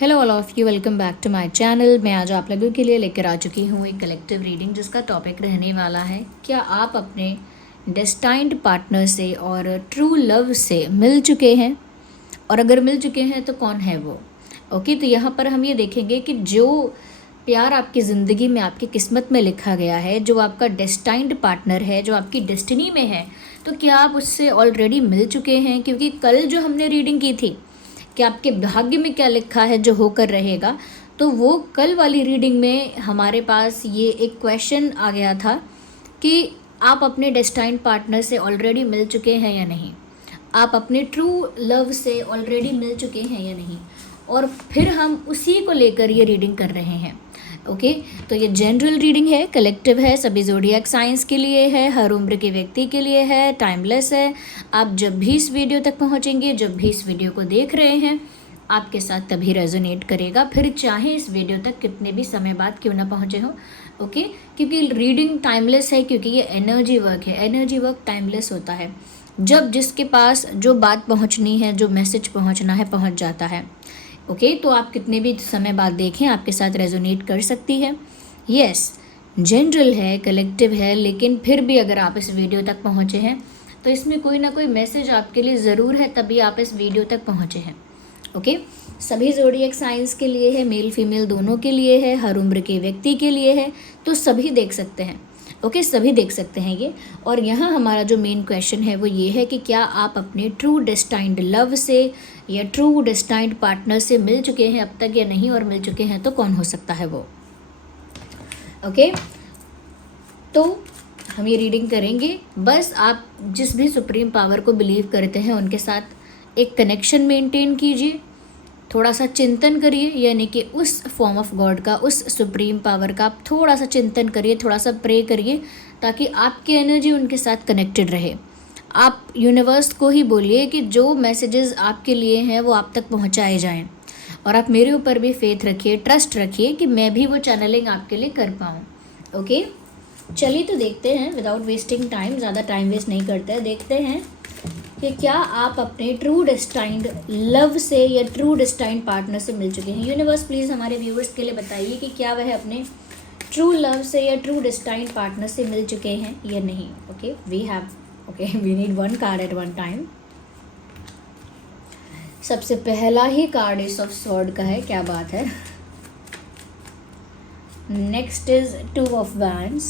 Hello all of you, welcome back to my channel. मैं आज आप लोगों के लिए लेकर आ चुकी हूँ एक कलेक्टिव रीडिंग जिसका टॉपिक रहने वाला है, क्या आप अपने डेस्टाइन्ड पार्टनर से और ट्रू लव से मिल चुके हैं, और अगर मिल चुके हैं तो कौन है वो। ओके, तो यहाँ पर हम ये देखेंगे कि जो प्यार आपकी ज़िंदगी में, आपकी किस्मत में लिखा गया है, जो आपका डेस्टाइन्ड पार्टनर है, जो आपकी डेस्टिनी में है, तो क्या आप उससे ऑलरेडी मिल चुके हैं। क्योंकि कल जो हमने रीडिंग की थी कि आपके भाग्य में क्या लिखा है जो होकर रहेगा, तो वो कल वाली रीडिंग में हमारे पास ये एक क्वेश्चन आ गया था कि आप अपने डेस्टाइन्ड पार्टनर से ऑलरेडी मिल चुके हैं या नहीं, आप अपने ट्रू लव से ऑलरेडी मिल चुके हैं या नहीं। और फिर हम उसी को लेकर ये रीडिंग कर रहे हैं। ओके, तो ये जनरल रीडिंग है, कलेक्टिव है, सभी ज़ोडिएक साइंस के लिए है, हर उम्र के व्यक्ति के लिए है, टाइमलेस है। आप जब भी इस वीडियो तक पहुंचेंगे, जब भी इस वीडियो को देख रहे हैं, आपके साथ तभी रेजोनेट करेगा, फिर चाहे इस वीडियो तक कितने भी समय बाद क्यों ना पहुंचे हो। ओके, क्योंकि रीडिंग टाइमलेस है, क्योंकि ये एनर्जी वर्क है। एनर्जी वर्क टाइमलेस होता है, जब जिसके पास जो बात पहुंचनी है, जो मैसेज पहुंचना है, पहुंच जाता है। ओके, तो आप कितने भी समय बाद देखें, आपके साथ रेजोनेट कर सकती है। यस, जनरल है, कलेक्टिव है, लेकिन फिर भी अगर आप इस वीडियो तक पहुंचे हैं तो इसमें कोई ना कोई मैसेज आपके लिए ज़रूर है, तभी आप इस वीडियो तक पहुंचे हैं। ओके, सभी ज़ोडिएक साइंस के लिए है, मेल फीमेल दोनों के लिए है, हर उम्र के व्यक्ति के लिए है, तो सभी देख सकते हैं। ओके, सभी देख सकते हैं ये। और यहाँ हमारा जो मेन क्वेश्चन है वो ये है कि क्या आप अपने ट्रू डेस्टाइन्ड लव से या ट्रू डेस्टाइन्ड पार्टनर से मिल चुके हैं अब तक या नहीं, और मिल चुके हैं तो कौन हो सकता है वो। ओके, तो हम ये रीडिंग करेंगे। बस आप जिस भी सुप्रीम पावर को बिलीव करते हैं उनके साथ एक कनेक्शन मेंटेन कीजिए, थोड़ा सा चिंतन करिए, यानी कि उस फॉर्म ऑफ गॉड का, उस सुप्रीम पावर का आप थोड़ा सा चिंतन करिए, थोड़ा सा प्रे करिए, ताकि आपकी एनर्जी उनके साथ कनेक्टेड रहे। आप यूनिवर्स को ही बोलिए कि जो मैसेजेस आपके लिए हैं वो आप तक पहुंचाए जाएं, और आप मेरे ऊपर भी फेथ रखिए, ट्रस्ट रखिए कि मैं भी वो चैनलिंग आपके लिए कर पाऊँ। ओके, चलिए तो देखते हैं, विदाउट वेस्टिंग टाइम, ज़्यादा टाइम वेस्ट नहीं करते हैं, देखते हैं कि क्या आप अपने ट्रू डेस्टाइन्ड लव से या ट्रू डेस्टाइन्ड पार्टनर से मिल चुके हैं। यूनिवर्स प्लीज़ हमारे व्यूवर्स के लिए बताइए कि क्या वह अपने ट्रू लव से या ट्रू डेस्टाइन्ड पार्टनर से मिल चुके हैं या नहीं। Okay, we need one card at one time. सबसे पहला ही कार्ड एस ऑफ स्वॉर्ड का है, क्या बात है। Next is two of wands,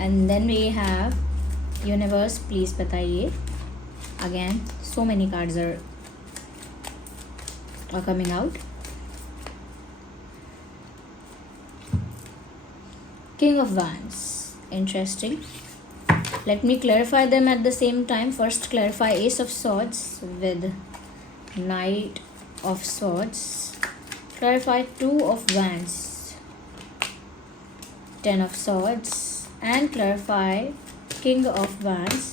and then we have universe please बताइए। Again so many cards are coming out. King of wands, interesting. Let me clarify them at the same time. First clarify ace of swords with knight of swords. Clarify two of wands, 10 of swords, and clarify king of wands.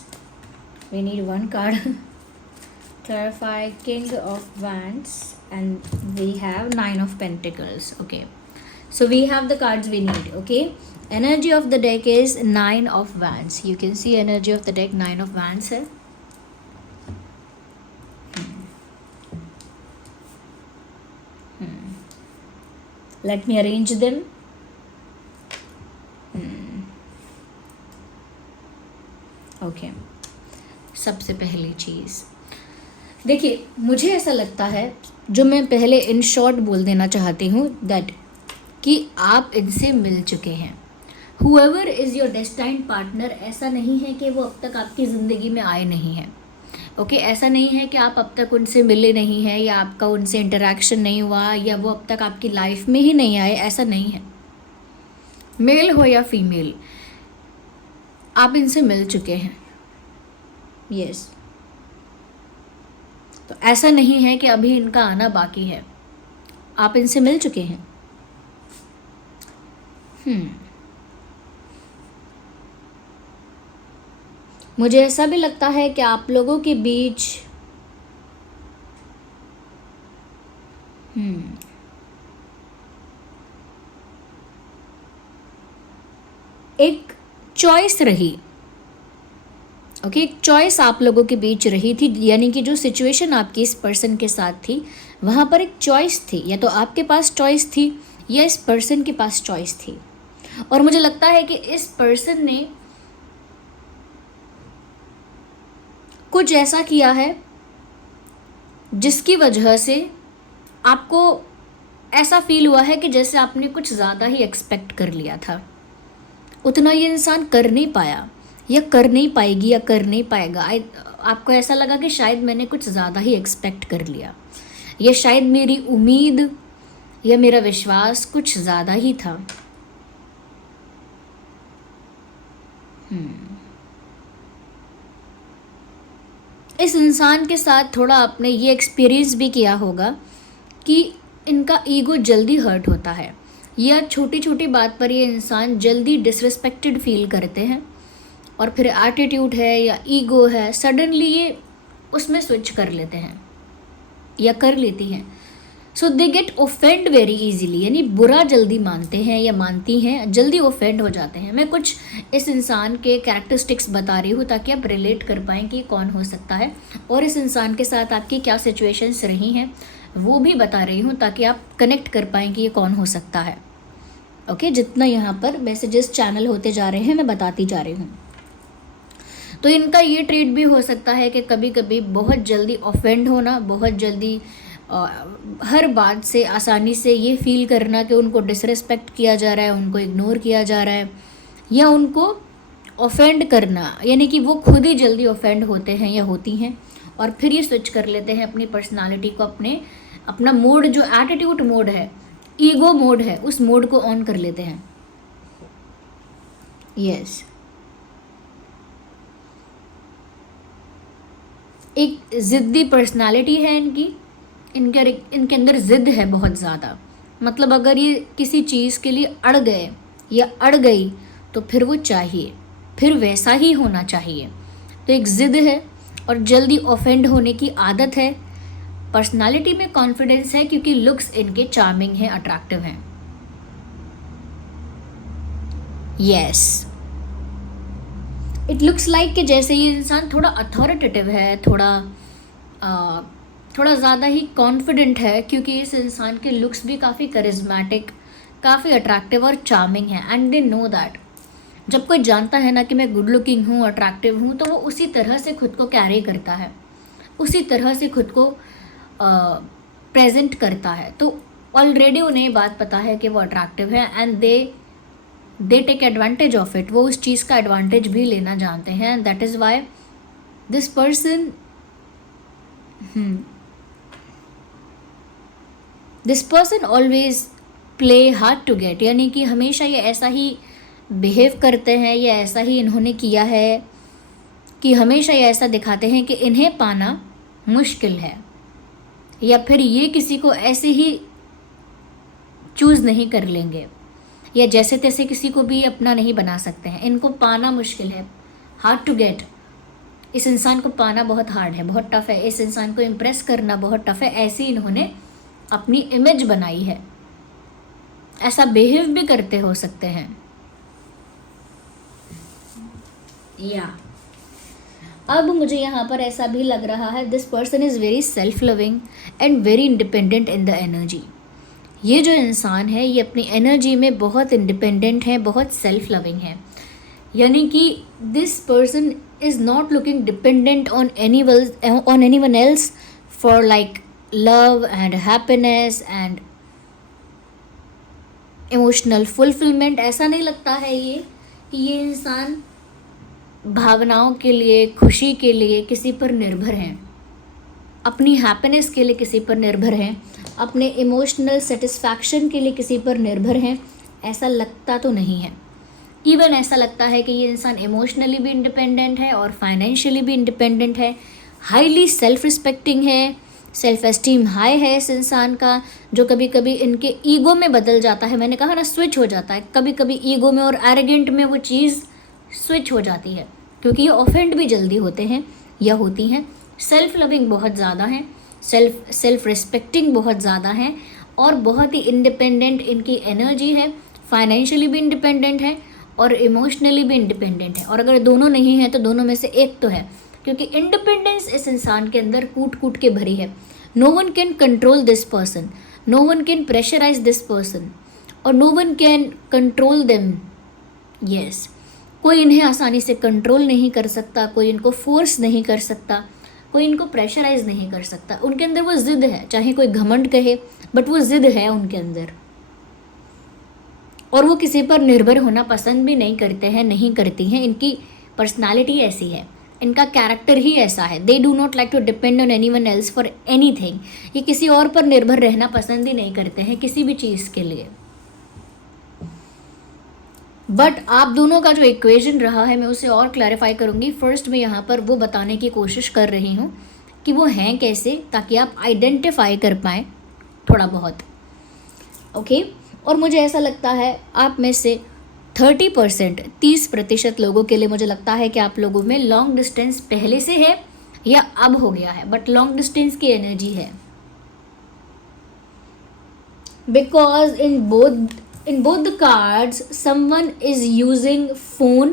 We need one card. Clarify king of wands, and we have 9 of pentacles. Okay, so we have the cards we need. Okay, energy of the deck is 9 of wands. You can see energy of the deck 9 of wands है। Let me arrange them. Okay, सबसे पहली चीज़ देखिए, मुझे ऐसा लगता है, जो मैं पहले इन शॉर्ट बोल देना चाहती हूँ, दैट कि आप इनसे मिल चुके हैं। Whoever is your destined partner, ऐसा नहीं है कि वो अब तक आपकी ज़िंदगी में आए नहीं हैं। ओके, ऐसा नहीं है कि आप अब तक उनसे मिले नहीं हैं, या आपका उनसे इंटरेक्शन नहीं हुआ, या वो अब तक आपकी लाइफ में ही नहीं आए, ऐसा नहीं है। मेल हो या फीमेल, आप इनसे मिल चुके हैं। यस, तो ऐसा नहीं है कि अभी इनका आना बाकी है, आप इनसे मिल चुके हैं। मुझे ऐसा भी लगता है कि आप लोगों के बीच एक चॉइस रही। ओके, एक चॉइस आप लोगों के बीच रही थी, यानी कि जो सिचुएशन आपकी इस पर्सन के साथ थी वहाँ पर एक चॉइस थी, या तो आपके पास चॉइस थी या इस पर्सन के पास चॉइस थी। और मुझे लगता है कि इस पर्सन ने कुछ ऐसा किया है जिसकी वजह से आपको ऐसा फील हुआ है कि जैसे आपने कुछ ज़्यादा ही एक्सपेक्ट कर लिया था, उतना ये इंसान कर नहीं पाया या कर नहीं पाएगी या कर नहीं पाएगा। आपको ऐसा लगा कि शायद मैंने कुछ ज़्यादा ही एक्सपेक्ट कर लिया, या शायद मेरी उम्मीद या मेरा विश्वास कुछ ज़्यादा ही था। इस इंसान के साथ थोड़ा आपने ये एक्सपीरियंस भी किया होगा कि इनका ईगो जल्दी हर्ट होता है, या छोटी छोटी बात पर ये इंसान जल्दी डिसरिस्पेक्टेड फील करते हैं, और फिर एटीट्यूड है या ईगो है, सडनली ये उसमें स्विच कर लेते हैं या कर लेती हैं। So they get offend very easily, यानी बुरा जल्दी मानते हैं या मानती हैं, जल्दी ऑफेंड हो जाते हैं। मैं कुछ इस इंसान के कैरेक्टरिस्टिक्स बता रही हूँ ताकि आप रिलेट कर पाएँ कि कौन हो सकता है, और इस इंसान के साथ आपकी क्या सिचुएशंस रही हैं वो भी बता रही हूँ ताकि आप कनेक्ट कर पाएँ कि ये कौन हो सकता है। ओके, जितना यहाँ पर मैसेजेस चैनल होते जा रहे हैं मैं बताती जा रही हूँ। तो इनका ये ट्रेट भी हो सकता है कि कभी कभी बहुत जल्दी ऑफेंड होना, बहुत जल्दी हर बात से आसानी से ये फील करना कि उनको डिसरिस्पेक्ट किया जा रहा है, उनको इग्नोर किया जा रहा है, या उनको ऑफेंड करना, यानी कि वो खुद ही जल्दी ऑफेंड होते हैं या होती हैं, और फिर ये स्विच कर लेते हैं अपनी पर्सनालिटी को, अपना मोड जो एटीट्यूड मोड है, ईगो मोड है, उस मोड को ऑन कर लेते हैं। यस, एक ज़िद्दी पर्सनालिटी है इनकी, इनके अंदर ज़िद है बहुत ज़्यादा। मतलब अगर ये किसी चीज़ के लिए अड़ गए या अड़ गई तो फिर वो चाहिए, फिर वैसा ही होना चाहिए। तो एक ज़िद है और जल्दी ऑफेंड होने की आदत है। पर्सनालिटी में कॉन्फिडेंस है क्योंकि लुक्स इनके चार्मिंग हैं, अट्रैक्टिव हैं। यस, इट लुक्स लाइक कि जैसे ये इंसान थोड़ा अथॉरिटेटिव है, थोड़ा ज़्यादा ही कॉन्फिडेंट है, क्योंकि इस इंसान के लुक्स भी काफ़ी करिज्मेटिक, काफ़ी अट्रैक्टिव और चार्मिंग है। एंड दे नो दैट, जब कोई जानता है ना कि मैं गुड लुकिंग हूँ, अट्रैक्टिव हूँ, तो वो उसी तरह से खुद को कैरी करता है, उसी तरह से खुद को प्रेजेंट करता है। तो ऑलरेडी उन्हें ये बात पता है कि वो अट्रैक्टिव है, and they take advantage of it. वो उस चीज़ का एडवांटेज भी लेना जानते हैं। That is why this person always play hard to get, यानी कि हमेशा ये ऐसा ही बिहेव करते हैं, या ऐसा ही इन्होंने किया है कि हमेशा ये ऐसा दिखाते हैं कि इन्हें पाना मुश्किल है, या फिर ये किसी को ऐसे ही चूज़ नहीं कर लेंगे, या जैसे तैसे किसी को भी अपना नहीं बना सकते हैं। इनको पाना मुश्किल है, हार्ड टू गेट। इस इंसान को पाना बहुत हार्ड है, बहुत टफ है। इस इंसान को इम्प्रेस करना बहुत टफ है। ऐसी इन्होंने अपनी इमेज बनाई है, ऐसा बिहेव भी करते हो सकते हैं। या अब मुझे यहाँ पर ऐसा भी लग रहा है, this person is very self loving and very independent in the energy. ये जो इंसान है ये अपनी एनर्जी में बहुत इंडिपेंडेंट है, बहुत सेल्फ लविंग है, यानी कि this person is not looking dependent on anyone else for like love and happiness and emotional fulfilment. ऐसा नहीं लगता है ये कि ये इंसान भावनाओं के लिए, खुशी के लिए किसी पर निर्भर हैं, अपनी हैप्पीनेस के लिए किसी पर निर्भर हैं, अपने इमोशनल सेटिस्फैक्शन के लिए किसी पर निर्भर हैं। ऐसा लगता तो नहीं है। इवन ऐसा लगता है कि ये इंसान इमोशनली भी इंडिपेंडेंट है और फाइनेंशियली भी इंडिपेंडेंट है, हाईली सेल्फ रिस्पेक्टिंग है, सेल्फ एस्टीम हाई है इस इंसान का, जो कभी कभी इनके ईगो में बदल जाता है। मैंने कहा ना, स्विच हो जाता है कभी कभी ईगो में, और एरोगेंट में वो चीज़ स्विच हो जाती है, क्योंकि ये ऑफेंड भी जल्दी होते हैं या होती हैं। सेल्फ लविंग बहुत ज़्यादा हैं, सेल्फ रिस्पेक्टिंग बहुत ज़्यादा हैं, और बहुत ही इंडिपेंडेंट इनकी एनर्जी है, फाइनेंशियली भी इंडिपेंडेंट है, और इमोशनली भी इंडिपेंडेंट है, और अगर दोनों नहीं है तो दोनों में से एक तो है, क्योंकि इंडिपेंडेंस इस इंसान के अंदर कूट कूट के भरी है. No one can control this person, no one can pressurise this person, और no one can control them. Yes, कोई इन्हें आसानी से कंट्रोल नहीं कर सकता, कोई इनको फोर्स नहीं कर सकता, कोई इनको प्रेशराइज नहीं कर सकता. उनके अंदर वो जिद है, चाहे कोई घमंड कहे, बट वो जिद है उनके अंदर, और वो किसी पर निर्भर होना पसंद भी नहीं करते हैं, नहीं करती हैं. इनकी पर्सनालिटी ऐसी है, इनका कैरेक्टर ही ऐसा है. They do not like to depend on anyone else for anything. ये किसी और पर निर्भर रहना पसंद ही नहीं करते हैं किसी भी चीज़ के लिए. बट आप दोनों का जो इक्वेशन रहा है मैं उसे और क्लैरिफाई करूँगी. फर्स्ट मैं यहाँ पर वो बताने की कोशिश कर रही हूँ कि वो हैं कैसे, ताकि आप आइडेंटिफाई कर पाएँ थोड़ा बहुत. ओके, और मुझे ऐसा लगता है आप में से 30%, 30% लोगों के लिए मुझे लगता है कि आप लोगों में लॉन्ग डिस्टेंस पहले से है या अब हो गया है, बट लॉन्ग डिस्टेंस की एनर्जी है. Because in both the cards someone is using phone.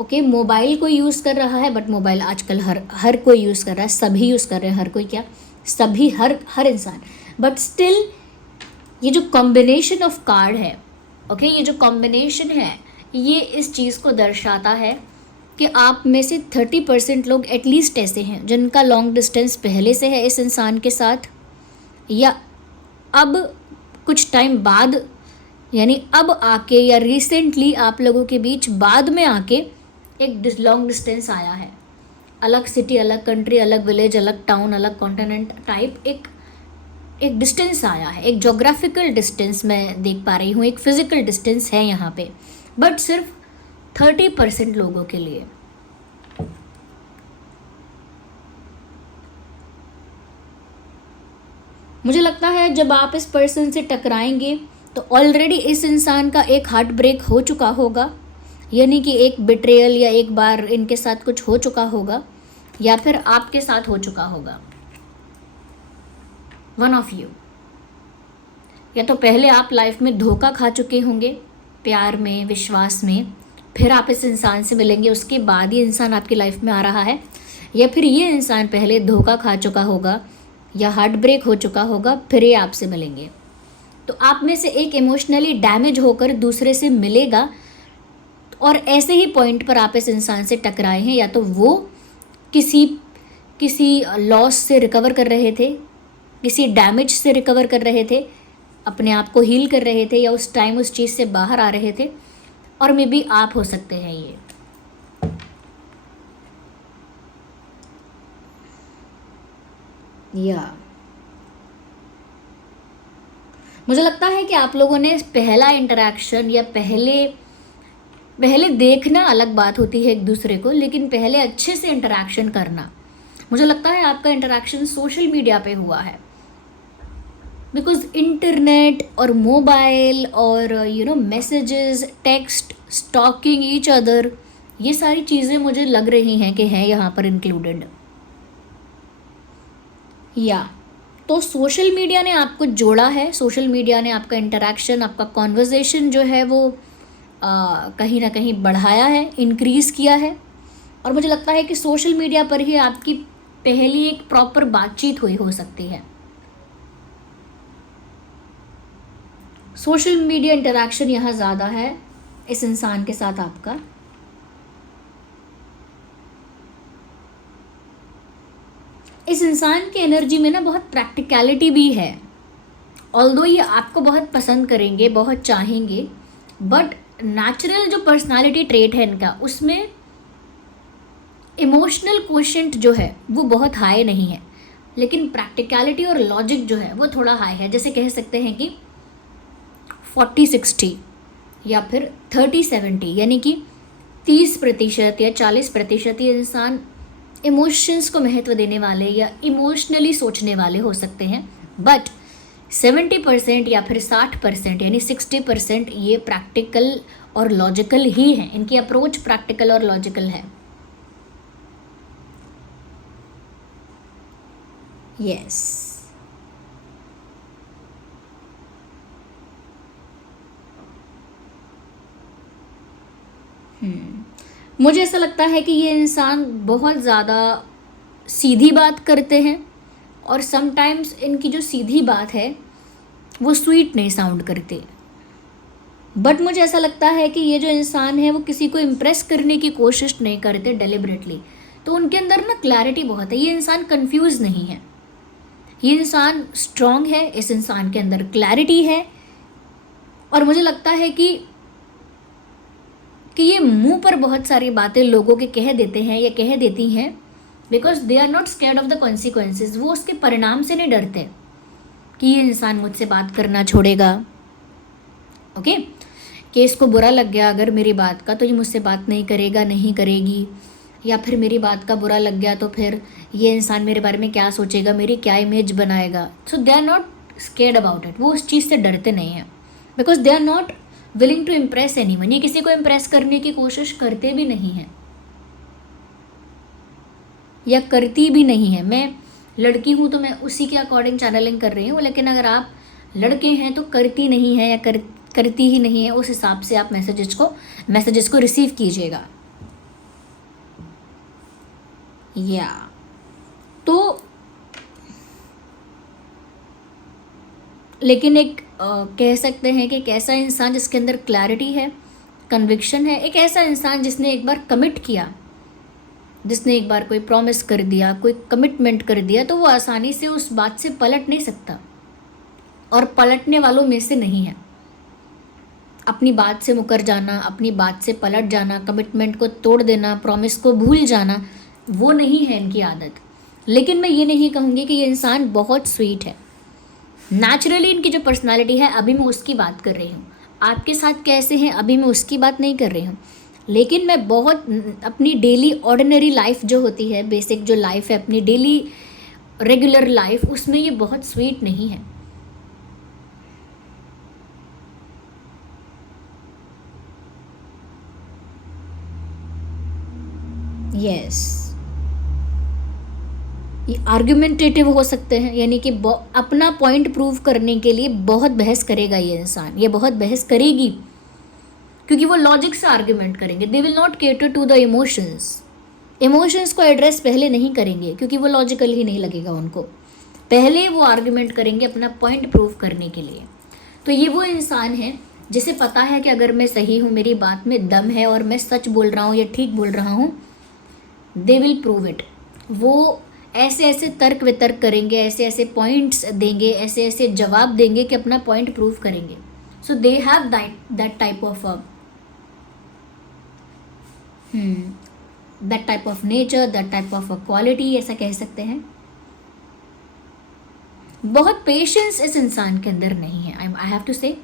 Okay, mobile कोई यूज़ कर रहा है, बट मोबाइल आजकल हर कोई यूज़ कर रहा है, सभी यूज़ कर रहे हैं. हर कोई क्या, सभी, हर इंसान. बट स्टिल ये जो कॉम्बिनेशन ऑफ कार्ड है, ओके, ये जो कॉम्बिनेशन है ये इस चीज़ को दर्शाता है कि आप में से 30% लोग एटलीस्ट ऐसे हैं जिनका लॉन्ग डिस्टेंस पहले से है इस इंसान के साथ, या अब कुछ टाइम बाद, यानी अब आके या रिसेंटली आप लोगों के बीच बाद में आके एक लॉन्ग डिस्टेंस आया है. अलग सिटी, अलग कंट्री, अलग विलेज, अलग टाउन, अलग कॉन्टिनेंट टाइप एक डिस्टेंस आया है. एक जोग्राफिकल डिस्टेंस मैं देख पा रही हूँ, एक फिजिकल डिस्टेंस है यहाँ पे, बट सिर्फ 30% लोगों के लिए. मुझे लगता है जब आप इस पर्सन से टकराएंगे तो ऑलरेडी इस इंसान का एक हार्ट ब्रेक हो चुका होगा, यानी कि एक बिट्रेयल या एक बार इनके साथ कुछ हो चुका होगा, या फिर आपके साथ हो चुका होगा. वन ऑफ यू, या तो पहले आप लाइफ में धोखा खा चुके होंगे प्यार में, विश्वास में, फिर आप इस इंसान से मिलेंगे, उसके बाद ये इंसान आपकी लाइफ में आ रहा है, या फिर ये इंसान पहले धोखा खा चुका होगा या हार्ट ब्रेक हो चुका होगा, फिर ये आपसे मिलेंगे. तो आप में से एक इमोशनली डैमेज होकर दूसरे से मिलेगा, और ऐसे ही पॉइंट पर आप इस इंसान से टकराए हैं, या तो वो किसी लॉस से रिकवर कर रहे थे, किसी डैमेज से रिकवर कर रहे थे, अपने आप को हील कर रहे थे, या उस टाइम उस चीज़ से बाहर आ रहे थे, और मे बी आप हो सकते हैं ये. या मुझे लगता है कि आप लोगों ने पहला इंटरेक्शन या पहले देखना अलग बात होती है एक दूसरे को, लेकिन पहले अच्छे से इंटरेक्शन करना, मुझे लगता है आपका इंटरेक्शन सोशल मीडिया पे हुआ है. बिकॉज इंटरनेट और मोबाइल और messages, text, stalking each other, ये सारी चीज़ें मुझे लग रही हैं कि हैं यहाँ पर इंक्लूडेड. या तो सोशल मीडिया ने आपको जोड़ा है, सोशल मीडिया ने आपका इंटरेक्शन, आपका कॉन्वर्जेशन जो है वो कहीं ना कहीं बढ़ाया है, इंक्रीज़ किया है. और मुझे लगता है कि सोशल मीडिया पर ही आपकी पहली एक प्रॉपर बातचीत हुई हो सकती है. सोशल मीडिया इंटरेक्शन यहाँ ज़्यादा है इस इंसान के साथ आपका. इस इंसान की एनर्जी में ना बहुत प्रैक्टिकलिटी भी है. ऑल्दो ये आपको बहुत पसंद करेंगे, बहुत चाहेंगे, बट नेचुरल जो पर्सनालिटी ट्रेट है इनका, उसमें इमोशनल क्वोशेंट जो है वो बहुत हाई नहीं है, लेकिन प्रैक्टिकलिटी और लॉजिक जो है वो थोड़ा हाई है. जैसे कह सकते हैं कि 40-60 या फिर 30-70, यानी कि 30% या 40% ये इंसान इमोशंस को महत्व देने वाले या इमोशनली सोचने वाले हो सकते हैं, बट 70% या फिर 60% यानी 60% ये प्रैक्टिकल और लॉजिकल ही हैं. इनकी अप्रोच प्रैक्टिकल और लॉजिकल है. यस, मुझे ऐसा लगता है कि ये इंसान बहुत ज़्यादा सीधी बात करते हैं और समटाइम्स इनकी जो सीधी बात है वो स्वीट नहीं साउंड करती। बट मुझे ऐसा लगता है कि ये जो इंसान है वो किसी को इम्प्रेस करने की कोशिश नहीं करते डेलिबरेटली। तो उनके अंदर ना क्लैरिटी बहुत है, ये इंसान कंफ्यूज नहीं है, ये इंसान स्ट्रांग है, इस इंसान के अंदर क्लैरिटी है। और मुझे लगता है कि ये मुंह पर बहुत सारी बातें लोगों के कह देते हैं या कह देती हैं because they are not scared of the consequences. वो उसके परिणाम से नहीं डरते कि ये इंसान मुझसे बात करना छोड़ेगा, ओके कि इसको बुरा लग गया अगर मेरी बात का तो ये मुझसे बात नहीं करेगा, नहीं करेगी, या फिर मेरी बात का बुरा लग गया तो फिर ये इंसान मेरे बारे में क्या सोचेगा, मेरी क्या इमेज बनाएगा। So they are not scared about it, वो उस चीज़ से डरते नहीं हैं because they are not willing to impress anyone. ये किसी को इम्प्रेस करने की कोशिश करते भी नहीं हैं या करती भी नहीं है। मैं लड़की हूँ तो मैं उसी के अकॉर्डिंग चैनलिंग कर रही हूँ, लेकिन अगर आप लड़के हैं तो करती नहीं है या करती ही नहीं है, उस हिसाब से आप मैसेजेस को रिसीव कीजिएगा। या तो लेकिन एक कह सकते हैं कि एक ऐसा इंसान जिसके अंदर क्लैरिटी है, कन्विक्शन है, एक ऐसा इंसान जिसने एक बार कमिट किया, जिसने एक बार कोई प्रॉमिस कर दिया, कोई कमिटमेंट कर दिया, तो वो आसानी से उस बात से पलट नहीं सकता और पलटने वालों में से नहीं है। अपनी बात से मुकर जाना, अपनी बात से पलट जाना, कमिटमेंट को तोड़ देना, प्रॉमिस को भूल जाना, वो नहीं है इनकी आदत। लेकिन मैं ये नहीं कहूँगी कि ये इंसान बहुत स्वीट है। नेचुरली इनकी जो पर्सनालिटी है, अभी मैं उसकी बात कर रही हूँ। आपके साथ कैसे हैं अभी मैं उसकी बात नहीं कर रही हूँ, लेकिन मैं बहुत अपनी डेली ऑर्डिनरी लाइफ जो होती है, बेसिक जो लाइफ है अपनी डेली रेगुलर लाइफ, उसमें ये बहुत स्वीट नहीं है। यस ये आर्ग्यूमेंटेटिव हो सकते हैं, यानी कि अपना पॉइंट प्रूव करने के लिए बहुत बहस करेगा ये इंसान, ये बहुत बहस करेगी क्योंकि वो लॉजिक से आर्ग्यूमेंट करेंगे। They will not cater to the emotions को एड्रेस पहले नहीं करेंगे क्योंकि वो लॉजिकल ही नहीं लगेगा उनको। पहले वो आर्ग्यूमेंट करेंगे अपना पॉइंट प्रूव करने के लिए। तो ये वो इंसान है जिसे पता है कि अगर मैं सही हूँ, मेरी बात में दम है और मैं सच बोल रहा हूँ या ठीक बोल रहा हूँ, दे विल प्रूव इट। वो ऐसे ऐसे तर्क वितर्क करेंगे, ऐसे ऐसे पॉइंट्स देंगे, ऐसे ऐसे जवाब देंगे कि अपना पॉइंट प्रूव करेंगे। So they have that type of nature, that type of quality, ऐसा कह सकते हैं। बहुत पेशेंस इस इंसान के अंदर नहीं है। आई हैव टू से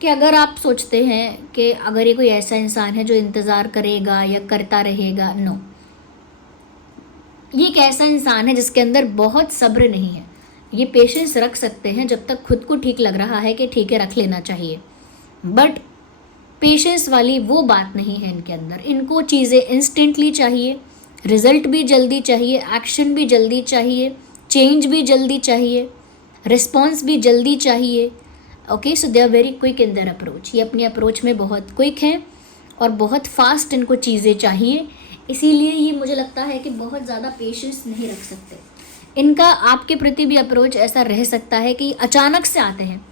कि अगर आप सोचते हैं कि अगर ये कोई ऐसा इंसान है जो इंतज़ार करेगा या करता रहेगा, नो, ये एक ऐसा इंसान है जिसके अंदर बहुत सब्र नहीं है। ये पेशेंस रख सकते हैं जब तक खुद को ठीक लग रहा है कि ठीक है रख लेना चाहिए, बट पेशेंस वाली वो बात नहीं है इनके अंदर। इनको चीज़ें इंस्टेंटली चाहिए, रिजल्ट भी जल्दी चाहिए, एक्शन भी जल्दी चाहिए, चेंज भी जल्दी चाहिए, रिस्पॉन्स भी जल्दी चाहिए। Okay, so they are very quick in their approach. ये अपनी अप्रोच में बहुत क्विक हैं और बहुत फास्ट इनको चीज़ें चाहिए, इसीलिए ये मुझे लगता है कि बहुत ज़्यादा पेशेंस नहीं रख सकते। इनका आपके प्रति भी अप्रोच ऐसा रह सकता है कि अचानक से आते हैं,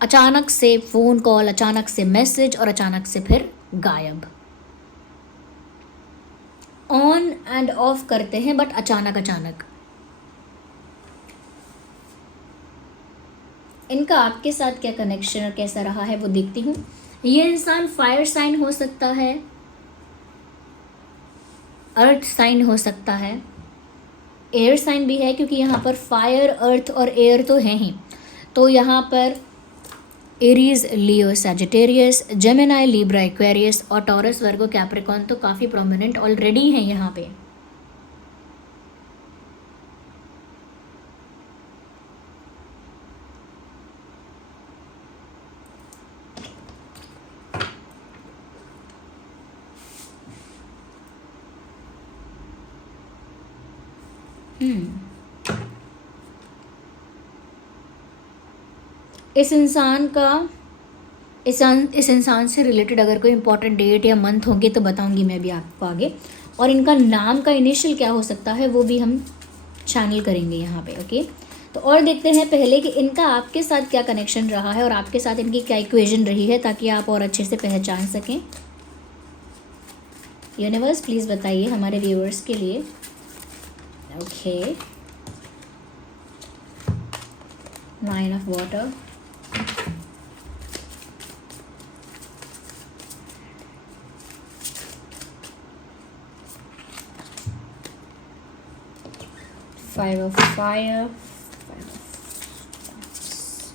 अचानक से फ़ोन कॉल, अचानक से मैसेज और अचानक से फिर गायब। ऑन एंड ऑफ करते हैं बट अचानक अचानक। इनका आपके साथ क्या कनेक्शन और कैसा रहा है वो देखती हूँ। ये इंसान फायर साइन हो सकता है, अर्थ साइन हो सकता है, एयर साइन भी है क्योंकि यहाँ पर फायर, अर्थ और एयर तो हैं ही। तो यहाँ पर Aries, Leo, Sagittarius, Gemini, Libra, Aquarius और टॉरस, वर्गो, कैप्रिकॉर्न तो काफ़ी प्रोमिनेंट ऑलरेडी हैं यहाँ पे। इस इंसान का इस इंसान से रिलेटेड अगर कोई इंपॉर्टेंट डेट या मंथ होंगे तो बताऊंगी मैं भी आपको आगे। और इनका नाम का इनिशियल क्या हो सकता है वो भी हम चैनल करेंगे यहाँ पे। ओके, तो और देखते हैं पहले कि इनका आपके साथ क्या कनेक्शन रहा है और आपके साथ इनकी क्या इक्वेशन रही है, ताकि आप और अच्छे से पहचान सकें। यूनिवर्स प्लीज़ बताइए हमारे व्यूअर्स के लिए। Okay, 9 of water, Five of fire, Five of Cups.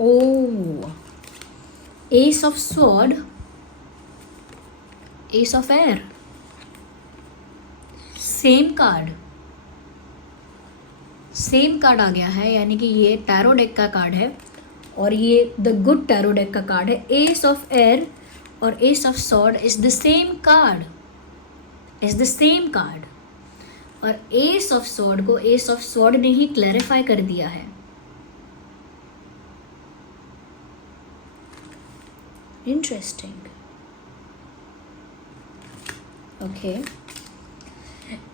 Oh, Ace of Sword, Ace of Air, same card आ गया है, यानी कि ये टैरो डेक का कार्ड है और ये द गुड टैरो डेक का कार्ड है। एस ऑफ एयर और S of sword is the same card, और एस ऑफ सॉर्ड को एस ऑफ सॉर्ड ने ही क्लैरिफाई कर दिया है। इंटरेस्टिंग। ओके,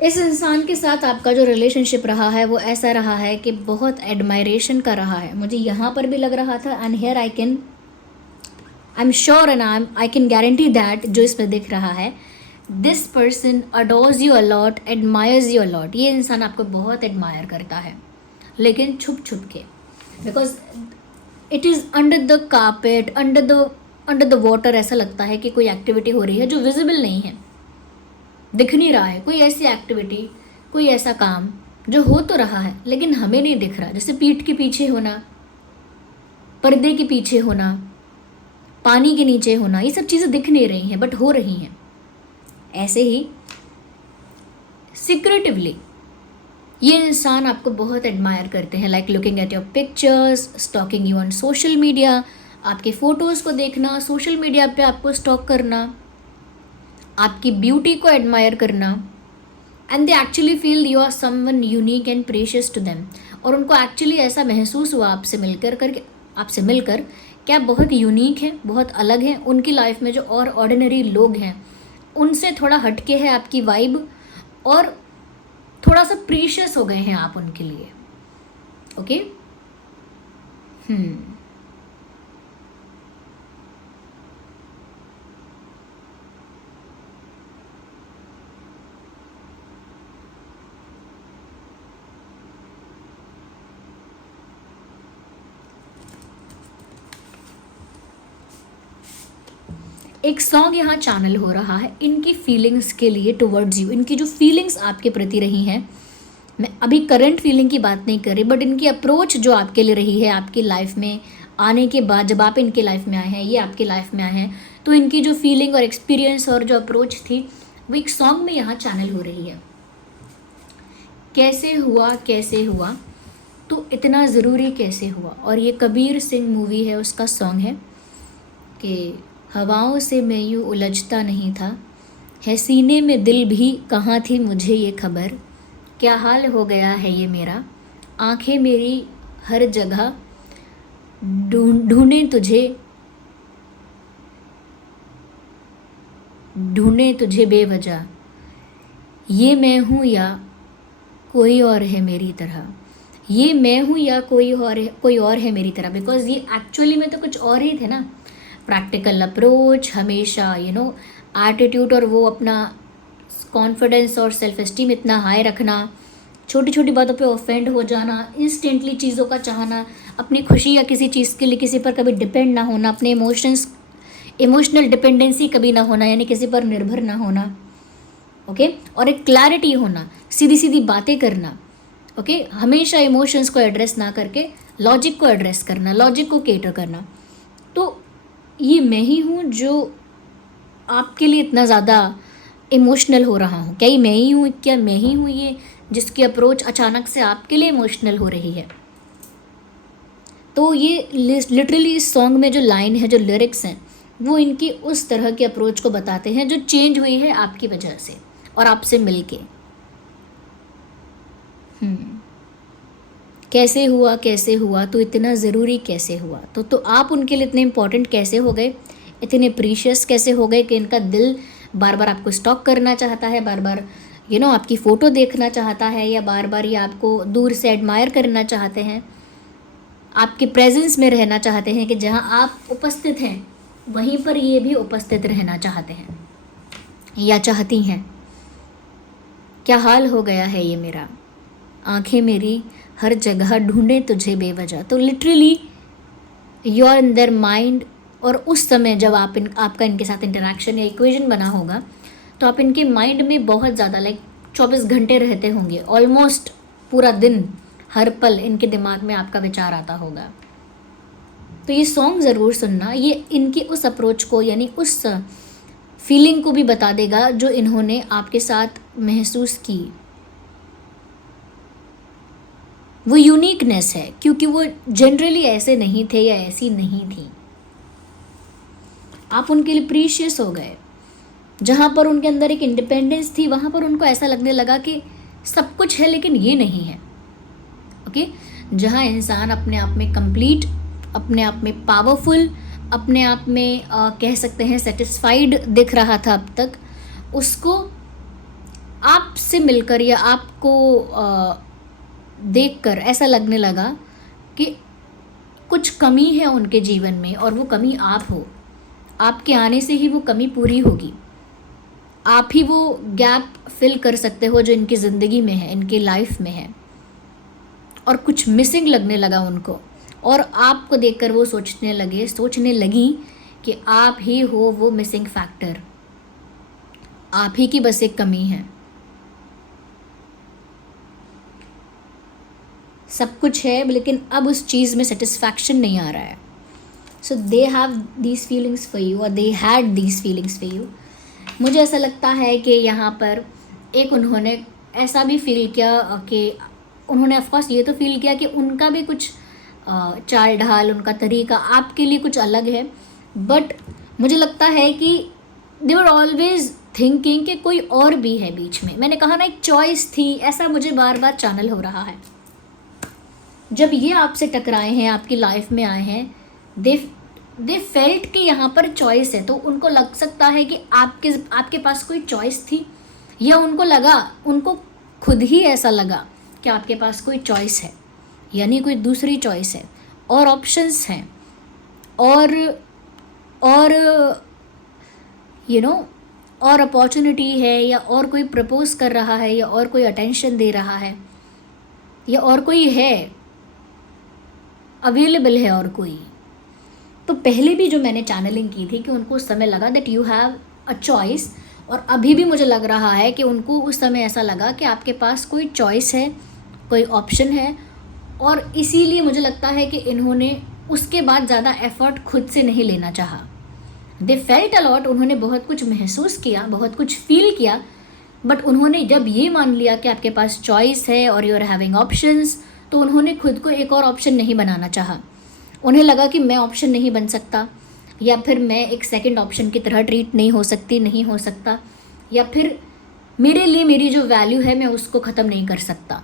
इस इंसान के साथ आपका जो रिलेशनशिप रहा है वो ऐसा रहा है कि बहुत एडमायरेशन का रहा है। मुझे यहाँ पर भी लग रहा था, and here I am sure and I can guarantee that जो इसमें दिख रहा है, this person adores you a lot, admires you a lot. ये इंसान आपको बहुत एडमायर करता है, लेकिन छुप छुप के, because it is under the carpet, under the water. ऐसा लगता है कि कोई एक्टिविटी हो रही है जो विजिबल नहीं है, दिख नहीं रहा है। कोई ऐसी एक्टिविटी, कोई ऐसा काम जो हो तो रहा है लेकिन हमें नहीं दिख रहा, जैसे पीठ के पीछे होना, पर्दे के पीछे होना, पानी के नीचे होना, ये सब चीज़ें दिख नहीं रही हैं बट हो रही हैं। ऐसे ही सीक्रेटिवली ये इंसान आपको बहुत एडमायर करते हैं, like looking at your pictures, stalking you on social media, आपके फ़ोटोज़ को देखना, सोशल मीडिया पे आपको स्टॉक करना, आपकी ब्यूटी को एडमायर करना, and they actually feel you are someone unique and precious to them. और उनको एक्चुअली ऐसा महसूस हुआ आपसे मिलकर कि आप बहुत यूनिक हैं, बहुत अलग हैं। उनकी लाइफ में जो और ऑर्डिनरी लोग हैं उनसे थोड़ा हटके है आपकी वाइब, और थोड़ा सा प्रीशियस हो गए हैं आप उनके लिए। ओके, एक सॉन्ग यहाँ चैनल हो रहा है इनकी फीलिंग्स के लिए टुवर्ड्स यू। इनकी जो फीलिंग्स आपके प्रति रही हैं, मैं अभी करंट फीलिंग की बात नहीं कर रही, बट इनकी अप्रोच जो आपके लिए रही है आपकी लाइफ में आने के बाद, जब आप इनके लाइफ में आए हैं, ये आपकी लाइफ में आए हैं, तो इनकी जो फीलिंग और एक्सपीरियंस और जो अप्रोच थी वो एक सॉन्ग में यहाँ चैनल हो रही है। कैसे हुआ तो इतना ज़रूरी कैसे हुआ, और ये कबीर सिंह मूवी है, उसका सॉन्ग है कि हवाओं से मैं यूँ उलझता नहीं था, है सीने में दिल भी कहाँ थी मुझे ये खबर, क्या हाल हो गया है ये मेरा, आंखें मेरी हर जगह ढूंढे तुझे बेवजह, ये मैं हूँ या कोई और है मेरी तरह, ये मैं हूँ या कोई और है मेरी तरह। बिकॉज ये एक्चुअली में तो कुछ और ही थे ना। प्रैक्टिकल अप्रोच, हमेशा एटीट्यूड और वो अपना कॉन्फिडेंस और सेल्फ एस्टीम इतना हाई रखना, छोटी छोटी बातों पे ऑफेंड हो जाना, इंस्टेंटली चीज़ों का चाहना, अपनी खुशी या किसी चीज़ के लिए किसी पर कभी डिपेंड ना होना, अपने इमोशनल डिपेंडेंसी कभी ना होना, यानी किसी पर निर्भर ना होना। ओके, और एक क्लैरिटी होना, सीधी सीधी बातें करना। ओके, हमेशा इमोशंस को एड्रेस ना करके लॉजिक को एड्रेस करना, लॉजिक को केटर करना। तो ये मैं ही हूँ जो आपके लिए इतना ज़्यादा इमोशनल हो रहा हूँ। क्या मैं ही हूँ ये जिसकी अप्रोच अचानक से आपके लिए इमोशनल हो रही है। तो ये लिटरली इस सॉन्ग में जो लाइन है, जो लिरिक्स हैं, वो इनकी उस तरह की अप्रोच को बताते हैं जो चेंज हुई है आपकी वजह से, और आपसे मिलके। कैसे हुआ तो इतना ज़रूरी कैसे हुआ, तो आप उनके लिए इतने इम्पोर्टेंट कैसे हो गए, इतने प्रीशियस कैसे हो गए कि इनका दिल बार बार आपको स्टॉक करना चाहता है, बार बार आपकी फ़ोटो देखना चाहता है, या बार बार ये आपको दूर से एडमायर करना चाहते हैं, आपके प्रेजेंस में रहना चाहते हैं कि जहाँ आप उपस्थित हैं वहीं पर ये भी उपस्थित रहना चाहते हैं या चाहती हैं। क्या हाल हो गया है ये मेरा, आंखें मेरी हर जगह ढूंढे तुझे बेवजह। तो literally you are in their mind, और उस समय जब आपका इनके साथ इंटरेक्शन या इक्वेशन बना होगा तो आप इनके माइंड में बहुत ज़्यादा 24 घंटे रहते होंगे, ऑलमोस्ट पूरा दिन, हर पल इनके दिमाग में आपका विचार आता होगा। तो ये सॉन्ग ज़रूर सुनना, ये इनकी उस अप्रोच को यानी उस फीलिंग को भी बता देगा जो इन्होंने आपके साथ महसूस की। वो यूनिकनेस है, क्योंकि वो जनरली ऐसे नहीं थे या ऐसी नहीं थी। आप उनके लिए प्रीशियस हो गए। जहाँ पर उनके अंदर एक इंडिपेंडेंस थी, वहाँ पर उनको ऐसा लगने लगा कि सब कुछ है लेकिन ये नहीं है। ओके, जहाँ इंसान अपने आप में कंप्लीट, अपने आप में पावरफुल, अपने आप में कह सकते हैं सेटिस्फाइड दिख रहा था अब तक, उसको आपसे मिलकर या आपको देखकर ऐसा लगने लगा कि कुछ कमी है उनके जीवन में, और वो कमी आप हो। आपके आने से ही वो कमी पूरी होगी। आप ही वो गैप फिल कर सकते हो जो इनकी ज़िंदगी में है, इनकी लाइफ में है। और कुछ मिसिंग लगने लगा उनको, और आपको देखकर वो सोचने लगी कि आप ही हो वो मिसिंग फैक्टर, आप ही की बस एक कमी है। सब कुछ है लेकिन अब उस चीज़ में सेटिस्फैक्शन नहीं आ रहा है। So they have these feelings for you, और they had these feelings for you. मुझे ऐसा लगता है कि यहाँ पर एक उन्होंने ऐसा भी फील किया कि उन्होंने ऑफकोर्स ये तो फील किया कि उनका भी कुछ चाल ढाल, उनका तरीका आपके लिए कुछ अलग है, बट मुझे लगता है कि दे वर ऑलवेज थिंकिंग कि कोई और भी है बीच में। मैंने कहा ना, एक चॉइस थी, ऐसा मुझे बार बार चैनल हो रहा है। जब ये आपसे टकराए हैं, आपकी लाइफ में आए हैं, दे फेल्ट कि यहाँ पर चॉइस है, तो उनको लग सकता है कि आपके पास कोई चॉइस थी, या उनको खुद ही ऐसा लगा कि आपके पास कोई चॉइस है, यानी कोई दूसरी चॉइस है और ऑप्शंस हैं, और और अपॉर्चुनिटी है, या और कोई प्रपोज कर रहा है, या और कोई अटेंशन दे रहा है, या और कोई है अवेलेबल है, और कोई। तो पहले भी जो मैंने चैनलिंग की थी कि उनको उस समय लगा that you have a choice, और अभी भी मुझे लग रहा है कि उनको उस समय ऐसा लगा कि आपके पास कोई चॉइस है, कोई ऑप्शन है, और इसीलिए मुझे लगता है कि इन्होंने उसके बाद ज़्यादा एफर्ट खुद से नहीं लेना चाहा। दे फेल्ट अ लॉट, उन्होंने बहुत कुछ महसूस किया, बहुत कुछ फील किया, बट उन्होंने जब ये मान लिया कि आपके पास चॉइस है और यू आर हैविंग ऑप्शंस, तो उन्होंने खुद को एक और ऑप्शन नहीं बनाना चाहा। उन्हें लगा कि मैं ऑप्शन नहीं बन सकता, या फिर मैं एक सेकंड ऑप्शन की तरह ट्रीट नहीं हो सकता, या फिर मेरे लिए मेरी जो वैल्यू है मैं उसको ख़त्म नहीं कर सकता।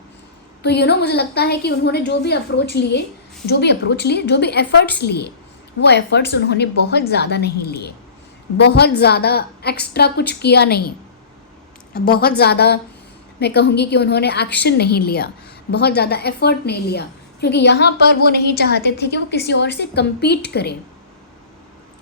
तो मुझे लगता है कि उन्होंने जो भी एफ़र्ट्स लिए, वो एफ़र्ट्स उन्होंने बहुत ज़्यादा नहीं लिए, बहुत ज़्यादा एक्स्ट्रा कुछ किया नहीं, बहुत ज़्यादा मैं कहूँगी कि उन्होंने एक्शन नहीं लिया, बहुत ज़्यादा एफ़र्ट नहीं लिया, क्योंकि यहाँ पर वो नहीं चाहते थे कि वो किसी और से कम्पीट करें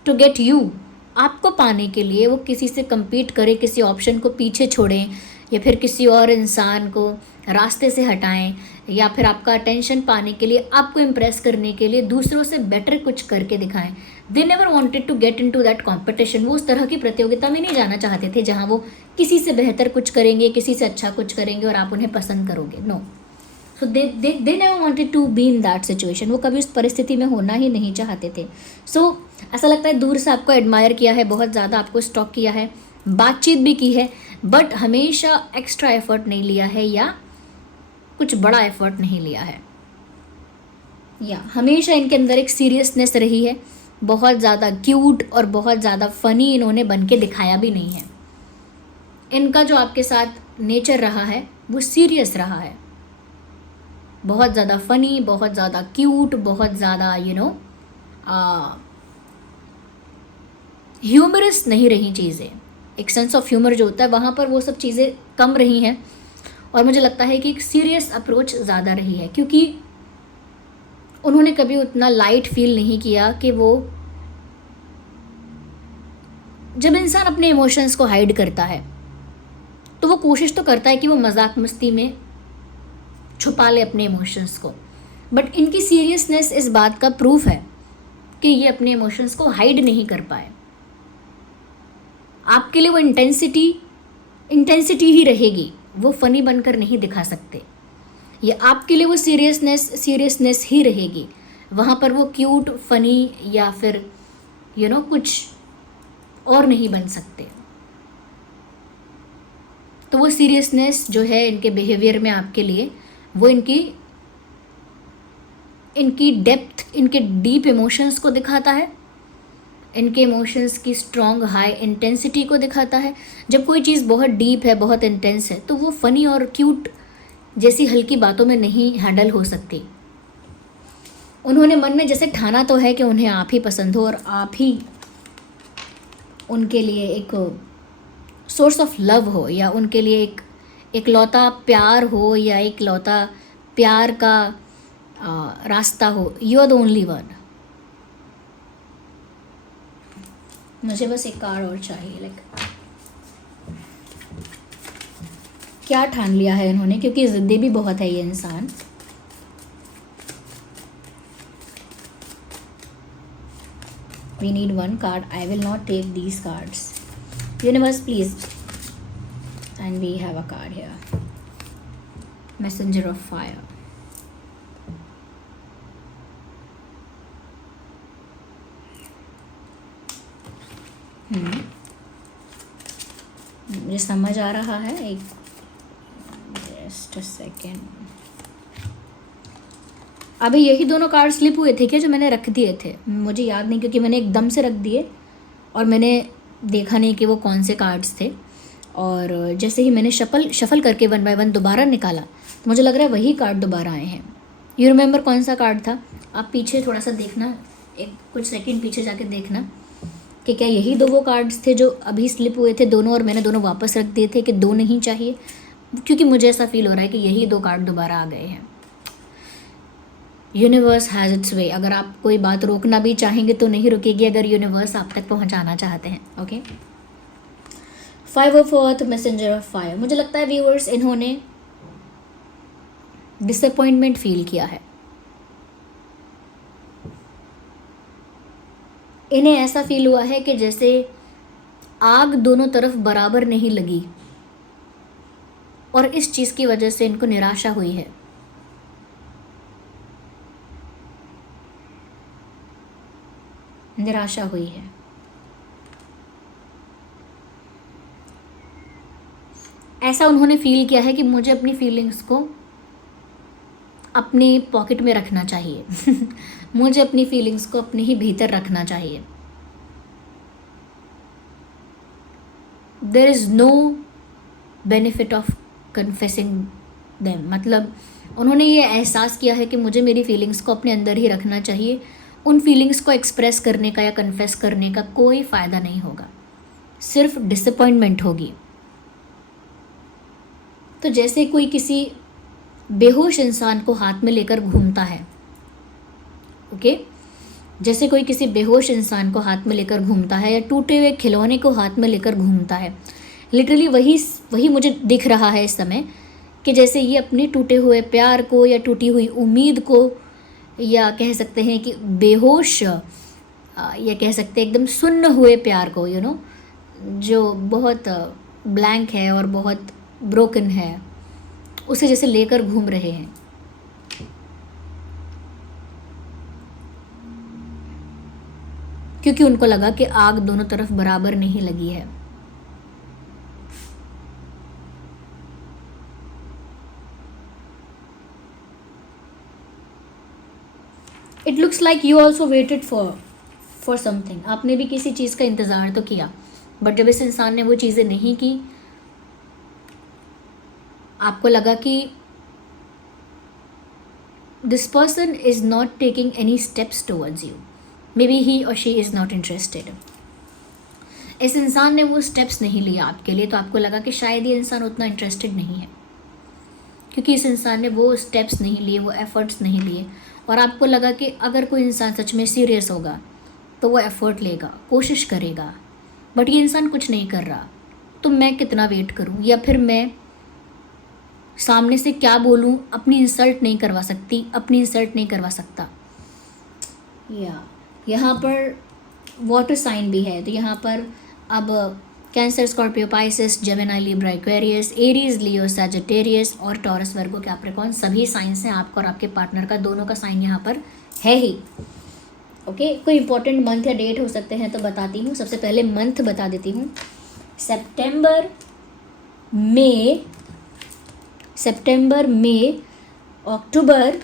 टू गेट यू। आपको पाने के लिए वो किसी से कम्पीट करें, किसी ऑप्शन को पीछे छोड़ें, या फिर किसी और इंसान को रास्ते से हटाएं, या फिर आपका अटेंशन पाने के लिए, आपको इम्प्रेस करने के लिए दूसरों से बेटर कुछ करके दिखाएं। They never wanted to get into that competition. वो उस तरह की प्रतियोगिता में नहीं जाना चाहते थे जहां वो किसी से बेहतर कुछ करेंगे, किसी से अच्छा कुछ करेंगे और आप उन्हें पसंद करोगे। No, so they never wanted to be in that situation. वो कभी उस परिस्थिति में होना ही नहीं चाहते थे। सो ऐसा लगता है दूर से आपको एडमायर किया है, बहुत ज़्यादा आपको स्टॉक किया है, बातचीत भी की है, बट हमेशा एक्स्ट्रा एफर्ट नहीं लिया है, या कुछ बड़ा एफर्ट नहीं लिया है, या हमेशा इनके अंदर एक सीरियसनेस रही है। बहुत ज़्यादा क्यूट और बहुत ज़्यादा फ़नी इन्होंने बन के दिखाया भी नहीं है। इनका जो आपके साथ नेचर रहा है वो सीरियस रहा है, बहुत ज़्यादा फ़नी, बहुत ज़्यादा क्यूट, बहुत ज़्यादा ह्यूमरस नहीं रही चीज़ें। एक सेंस ऑफ ह्यूमर जो होता है वहाँ पर वो सब चीज़ें कम रही हैं, और मुझे लगता है कि एक सीरियस अप्रोच ज़्यादा रही है, क्योंकि उन्होंने कभी उतना लाइट फील नहीं किया कि वो, जब इंसान अपने इमोशंस को हाइड करता है तो वो कोशिश तो करता है कि वो मजाक मस्ती में छुपा ले अपने इमोशंस को, बट इनकी सीरियसनेस इस बात का प्रूफ है कि ये अपने इमोशंस को हाइड नहीं कर पाए। आपके लिए वो इंटेंसिटी ही रहेगी, वो फनी बनकर नहीं दिखा सकते। ये आपके लिए वो सीरियसनेस ही रहेगी, वहाँ पर वो क्यूट, फनी या फिर कुछ और नहीं बन सकते। तो वो सीरियसनेस जो है इनके बिहेवियर में आपके लिए, वो इनकी डेप्थ, इनके डीप इमोशंस को दिखाता है, इनके इमोशंस की स्ट्रॉन्ग हाई इंटेंसिटी को दिखाता है। जब कोई चीज़ बहुत डीप है, बहुत इंटेंस है, तो वो फनी और क्यूट जैसी हल्की बातों में नहीं हैंडल हो सकती। उन्होंने मन में जैसे ठाना तो है कि उन्हें आप ही पसंद हो और आप ही उनके लिए एक सोर्स ऑफ लव हो, या उनके लिए एक इकलौता प्यार हो, या एक लौता प्यार का रास्ता हो। You are the only one. मुझे बस एक कार्ड और चाहिए, क्या ठान लिया है इन्होंने, क्योंकि ज़िद्दी भी बहुत है ये इंसान। We need one card. I will not take these cards. Universe, please. And we have a card here. Messenger of Fire. मुझे समझ आ रहा है, एक जस्ट अ सेकेंड। अभी यही दोनों कार्ड स्लिप हुए थे क्या जो मैंने रख दिए थे? मुझे याद नहीं, क्योंकि मैंने एकदम से रख दिए और मैंने देखा नहीं कि वो कौन से कार्ड्स थे। और जैसे ही मैंने शफल करके 1 बाय 1 दोबारा निकाला तो मुझे लग रहा है वही कार्ड दोबारा आए हैं। यू रिमेंबर कौन सा कार्ड था? आप पीछे थोड़ा सा देखना, एक कुछ सेकंड पीछे जाके देखना कि क्या यही दो वो कार्ड्स थे जो अभी स्लिप हुए थे दोनों, और मैंने दोनों वापस रख दिए थे कि दो नहीं चाहिए, क्योंकि मुझे ऐसा फील हो रहा है कि यही दो कार्ड दोबारा आ गए हैं। यूनिवर्स हैज़ इट्स वे। अगर आप कोई बात रोकना भी चाहेंगे तो नहीं रुकेगी, अगर यूनिवर्स आप तक पहुंचाना चाहते हैं। Okay, 5 of earth, messenger of fire. मुझे लगता है व्यूअर्स, इन्होंने डिसअपॉइंटमेंट फील किया है। इन्हें ऐसा फील हुआ है कि जैसे आग दोनों तरफ बराबर नहीं लगी, और इस चीज़ की वजह से इनको निराशा हुई है। निराशा हुई है। ऐसा उन्होंने फील किया है कि मुझे अपनी फीलिंग्स को अपनी पॉकेट में रखना चाहिए मुझे अपनी फीलिंग्स को अपने ही भीतर रखना चाहिए। There is no benefit of confessing them. मतलब उन्होंने ये एहसास किया है कि मुझे मेरी फीलिंग्स को अपने अंदर ही रखना चाहिए। उन फीलिंग्स को एक्सप्रेस करने का या कन्फेस करने का कोई फ़ायदा नहीं होगा, सिर्फ डिसअपॉइंटमेंट होगी। तो जैसे कोई किसी बेहोश इंसान को हाथ में लेकर घूमता है, ओके, जैसे कोई किसी बेहोश इंसान को हाथ में लेकर घूमता है, या टूटे हुए खिलौने को हाथ में लेकर घूमता है, लिटरली वही मुझे दिख रहा है इस समय, कि जैसे ये अपने टूटे हुए प्यार को या टूटी हुई उम्मीद को, या कह सकते हैं कि बेहोश, या कह सकते हैं एकदम सुन्न हुए प्यार को, जो बहुत ब्लैंक है और बहुत ब्रोकन है, उसे जैसे लेकर घूम रहे हैं। क्योंकि उनको लगा कि आग दोनों तरफ बराबर नहीं लगी है। It looks like you also waited for something. आपने भी किसी चीज़ का इंतज़ार तो किया, बट जब इस इंसान ने वो चीज़ें नहीं की आपको लगा कि this person is not taking any steps towards you, maybe he और शी इज़ नॉट इंटरेस्टेड। इस इंसान ने वो स्टेप्स नहीं लिए आपके लिए, तो आपको लगा कि शायद ये इंसान उतना इंटरेस्टेड नहीं है, क्योंकि इस इंसान ने वो स्टेप्स नहीं लिए, वो एफ़र्ट्स नहीं लिए। और आपको लगा कि अगर कोई इंसान सच में सीरियस होगा तो वो एफ़र्ट लेगा, कोशिश करेगा, बट ये इंसान कुछ नहीं कर रहा, तो मैं कितना वेट करूं, या फिर मैं सामने से क्या बोलूं, अपनी इंसल्ट नहीं करवा सकती, अपनी इंसल्ट नहीं करवा सकता। या यहाँ पर वाटर साइन भी है, तो यहाँ पर अब Cancer, Scorpio, Pisces, Gemini, Libra, Aquarius, Aries, Leo, Sagittarius और टॉरस, वर्गो, कैप्रिकॉर्न, सभी साइंस हैं आपका और आपके पार्टनर का, दोनों का साइन यहाँ पर है ही। ओके, कोई इंपॉर्टेंट मंथ या डेट हो सकते हैं तो बताती हूँ। सबसे पहले मंथ बता देती हूँ, सितंबर, मई, अक्टूबर,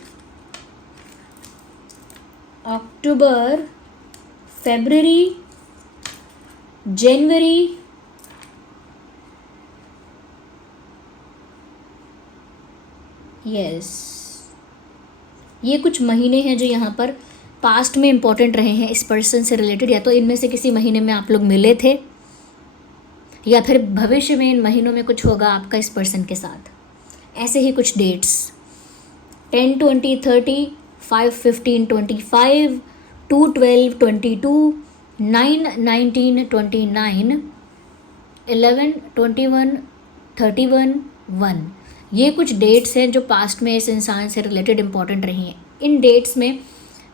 फरवरी, जनवरी, यस, ये कुछ महीने हैं जो यहाँ पर पास्ट में इम्पोर्टेंट रहे हैं इस पर्सन से रिलेटेड। या तो इनमें से किसी महीने में आप लोग मिले थे, या फिर भविष्य में इन महीनों में कुछ होगा आपका इस पर्सन के साथ। ऐसे ही कुछ डेट्स 10, 20, 30, 5, 15, 25, 2, 12, 22, 9, 19, 29, 11, 21, 31, 1, ये कुछ डेट्स हैं जो पास्ट में इस इंसान से रिलेटेड इम्पॉर्टेंट रही हैं। इन डेट्स में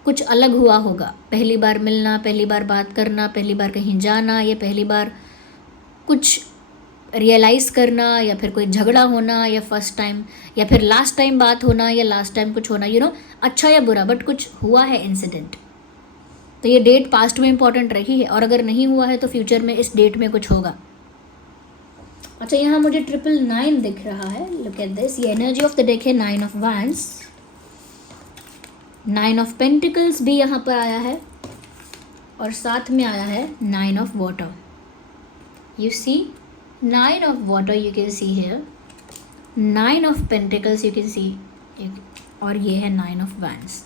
कुछ अलग हुआ होगा, पहली बार मिलना, पहली बार बात करना, पहली बार कहीं जाना, या पहली बार कुछ रियलाइज़ करना, या फिर कोई झगड़ा होना, या फर्स्ट टाइम, या फिर लास्ट टाइम बात होना, या लास्ट टाइम कुछ होना, अच्छा या बुरा, बट कुछ हुआ है इंसिडेंट। तो ये डेट पास्ट में इम्पॉर्टेंट रही है, और अगर नहीं हुआ है तो फ्यूचर में इस डेट में कुछ होगा। अच्छा, यहाँ मुझे 999 दिख रहा है, लुक एट दिस। ये एनर्जी ऑफ द डेक है 9 ऑफ वांड्स, 9 ऑफ पेंटिकल्स भी यहाँ पर आया है, और साथ में आया है 9 of water. You see 9 of water, you can see here 9 of pentacles, you can see, और ये है 9 of wands.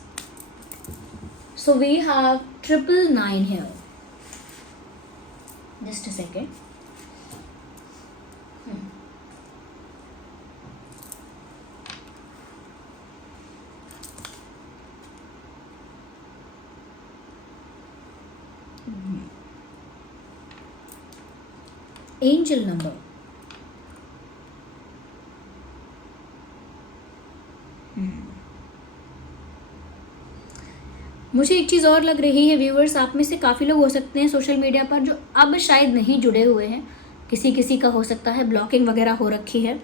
So we have 999 here. Just a second. Angel number, मुझे एक चीज़ और लग रही है व्यूअर्स, आप में से काफ़ी लोग हो सकते हैं सोशल मीडिया पर जो अब शायद नहीं जुड़े हुए हैं, किसी किसी का हो सकता है ब्लॉकिंग वगैरह हो रखी है।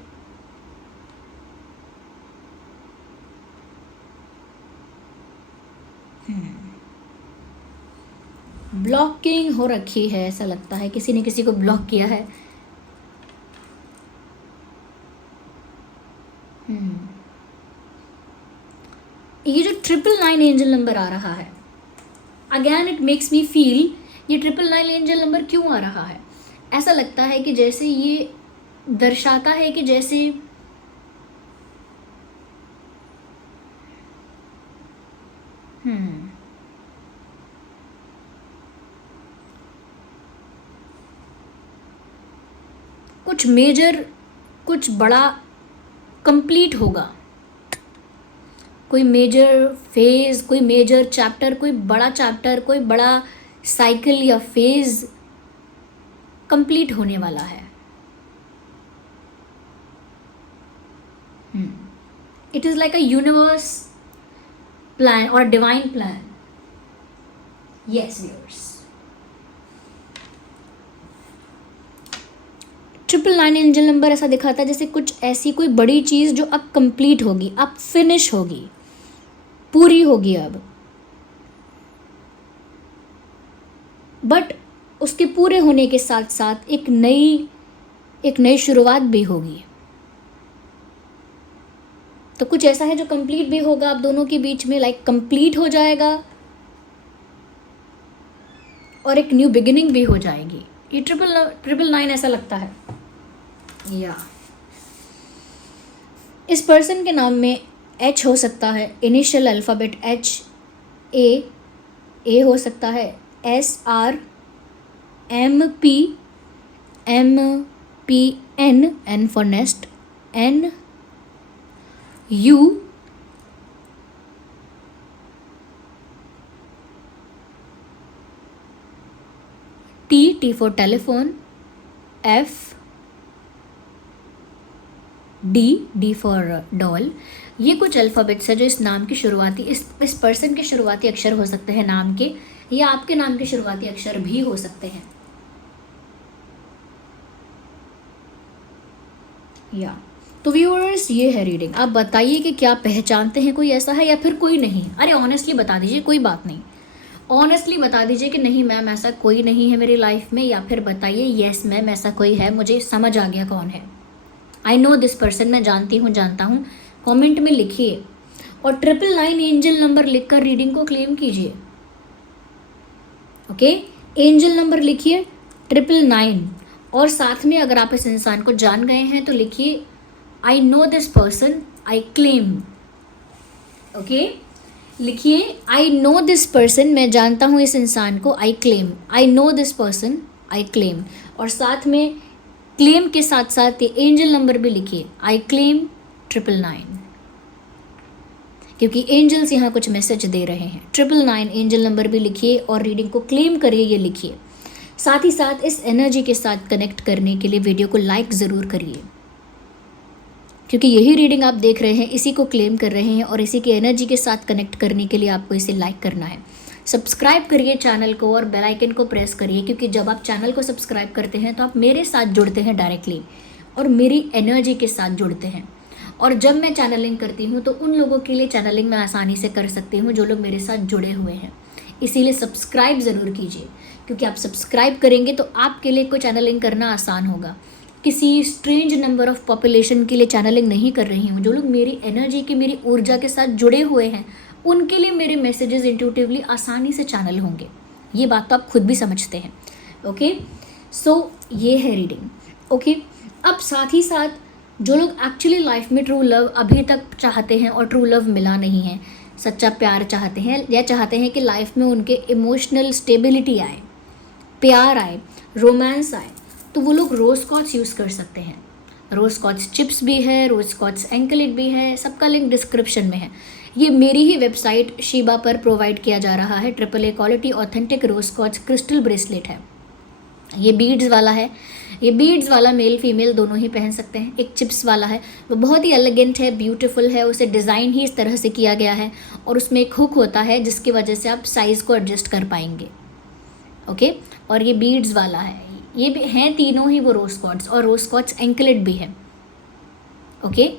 ब्लॉकिंग हो रखी है, ऐसा लगता है किसी ने किसी को ब्लॉक किया है। ये जो 999 एंजल नंबर आ रहा है, again it makes me feel, ये 999 एंजल नंबर क्यों आ रहा है? ऐसा लगता है कि जैसे ये दर्शाता है कि जैसे कुछ मेजर, कुछ बड़ा कंप्लीट होगा, कोई मेजर फेज, कोई मेजर चैप्टर, कोई बड़ा चैप्टर, कोई बड़ा साइकिल या फेज कंप्लीट होने वाला है। It is like a universe plan और divine plan. Yes viewers, 999 angel number ऐसा दिखाता है जैसे कुछ ऐसी कोई बड़ी चीज़ जो अब कंप्लीट होगी, अब फिनिश होगी, पूरी होगी अब, बट उसके पूरे होने के साथ साथ एक नई शुरुआत भी होगी। तो कुछ ऐसा है जो कंप्लीट भी होगा आप दोनों के बीच में, लाइक कंप्लीट हो जाएगा और एक न्यू बिगिनिंग भी हो जाएगी। ये 999 ऐसा लगता है। या इस पर्सन के नाम में एच हो सकता है, इनिशियल अल्फ़ाबेट एच, ए हो सकता है, S R, M P N for nest, N U, T for telephone, F, D for doll. ये कुछ अल्फ़ाबेट्स है जो इस नाम की शुरुआती इस पर्सन के शुरुआती अक्षर हो सकते हैं नाम के, या आपके नाम के शुरुआती अक्षर भी हो सकते हैं। या तो व्यूअर्स, ये है रीडिंग। आप बताइए कि क्या पहचानते हैं कोई ऐसा है या फिर कोई नहीं। अरे ऑनेस्टली बता दीजिए, कोई बात नहीं, ऑनेस्टली बता दीजिए कि नहीं मैम ऐसा कोई नहीं है मेरी लाइफ में, या फिर बताइए यस मैम ऐसा कोई है, मुझे समझ आ गया कौन है, आई नो दिस पर्सन, मैं जानती हूँ जानता हूँ। कमेंट में लिखिए और 999 एंजल नंबर लिखकर रीडिंग को क्लेम कीजिए। ओके, एंजल नंबर लिखिए 999, और साथ में अगर आप इस इंसान को जान गए हैं तो लिखिए I know this person, I claim. Okay, लिखिए आई नो दिस पर्सन, मैं जानता हूँ इस इंसान को, I claim, I know this person, I claim. और साथ में क्लेम के साथ साथ ये एंजल नंबर भी लिखिए, आई क्लेम 999, क्योंकि एंजल्स यहाँ कुछ मैसेज दे रहे हैं। 999 एंजल नंबर भी लिखिए और रीडिंग को क्लेम करिए, ये लिखिए। साथ ही साथ इस एनर्जी के साथ कनेक्ट करने के लिए वीडियो को लाइक ज़रूर करिए, क्योंकि यही रीडिंग आप देख रहे हैं, इसी को क्लेम कर रहे हैं और इसी की एनर्जी के साथ कनेक्ट करने के लिए आपको इसे लाइक करना है। सब्सक्राइब करिए चैनल को और बेल आइकन को प्रेस करिए, क्योंकि जब आप चैनल को सब्सक्राइब करते हैं तो आप मेरे साथ जुड़ते हैं डायरेक्टली और मेरी एनर्जी के साथ जुड़ते हैं। और जब मैं चैनलिंग करती हूँ तो उन लोगों के लिए चैनलिंग मैं आसानी से कर सकती हूँ जो लोग मेरे साथ जुड़े हुए हैं। इसीलिए सब्सक्राइब ज़रूर कीजिए, क्योंकि आप सब्सक्राइब करेंगे तो आपके लिए कोई चैनलिंग करना आसान होगा। किसी स्ट्रेंज नंबर ऑफ पॉपुलेशन के लिए चैनलिंग नहीं कर रही हूँ, जो लोग मेरी एनर्जी के, मेरी ऊर्जा के साथ जुड़े हुए हैं उनके लिए मेरे मैसेजेस इंट्यूटिवली आसानी से चैनल होंगे। ये बात तो आप खुद भी समझते हैं। ओके, सो ये है रीडिंग। ओके, अब साथ ही साथ जो लोग एक्चुअली लाइफ में ट्रू लव अभी तक चाहते हैं और ट्रू लव मिला नहीं है, सच्चा प्यार चाहते हैं, या चाहते हैं कि लाइफ में उनके इमोशनल स्टेबिलिटी आए, प्यार आए, रोमांस आए, तो वो लोग रोज़ स्कॉच यूज़ कर सकते हैं। रोज़ स्कॉच चिप्स भी है, रोज़ स्कॉच एंकलेट भी है, सबका लिंक डिस्क्रिप्शन में है। ये मेरी ही वेबसाइट शीबा पर प्रोवाइड किया जा रहा है। AAA क्वालिटी ऑथेंटिक रोज़ स्कॉच क्रिस्टल ब्रेसलेट है। ये बीड्स वाला है, ये बीड्स वाला मेल फीमेल दोनों ही पहन सकते हैं। एक चिप्स वाला है, वो बहुत ही एलिगेंट है, ब्यूटीफुल है, उसे डिज़ाइन ही इस तरह से किया गया है और उसमें एक हुक होता है जिसकी वजह से आप साइज़ को एडजस्ट कर पाएंगे। ओके, और ये बीड्स वाला है, ये भी हैं तीनों ही वो रोज़ स्कॉच, और रोज़ स्कॉच एंकलेट भी है। ओके,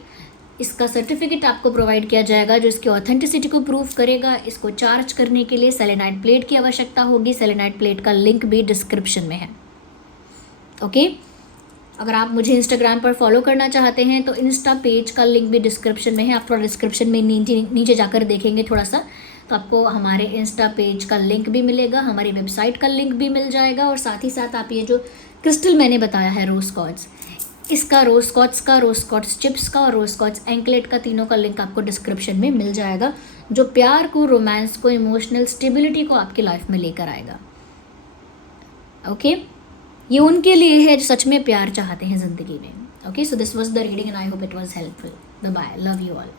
इसका सर्टिफिकेट आपको प्रोवाइड किया जाएगा जो इसकी ऑथेंटिसिटी को प्रूव करेगा। इसको चार्ज करने के लिए सेलेनाइट प्लेट की आवश्यकता होगी। सेलेनाइट प्लेट का लिंक भी डिस्क्रिप्शन में है। ओके, अगर आप मुझे इंस्टाग्राम पर फॉलो करना चाहते हैं तो इंस्टा पेज का लिंक भी डिस्क्रिप्शन में है। आप थोड़ा डिस्क्रिप्शन में नीचे जाकर देखेंगे थोड़ा सा, तो आपको हमारे इंस्टा पेज का लिंक भी मिलेगा, हमारी वेबसाइट का लिंक भी मिल जाएगा, और साथ ही साथ आप ये जो क्रिस्टल मैंने बताया है रोज़ स्कॉच, इसका रोज़ स्कॉच का, रोज़ स्कॉच चिप्स का और रोज़ स्कॉच एंकलेट का, तीनों का लिंक आपको डिस्क्रिप्शन में मिल जाएगा, जो प्यार को, रोमांस को, इमोशनल स्टेबिलिटी को आपकी लाइफ में लेकर आएगा। ओके, ये उनके लिए है जो सच में प्यार चाहते हैं ज़िंदगी में। Okay, so this was the reading and I hope it was helpful. Bye bye, love you all.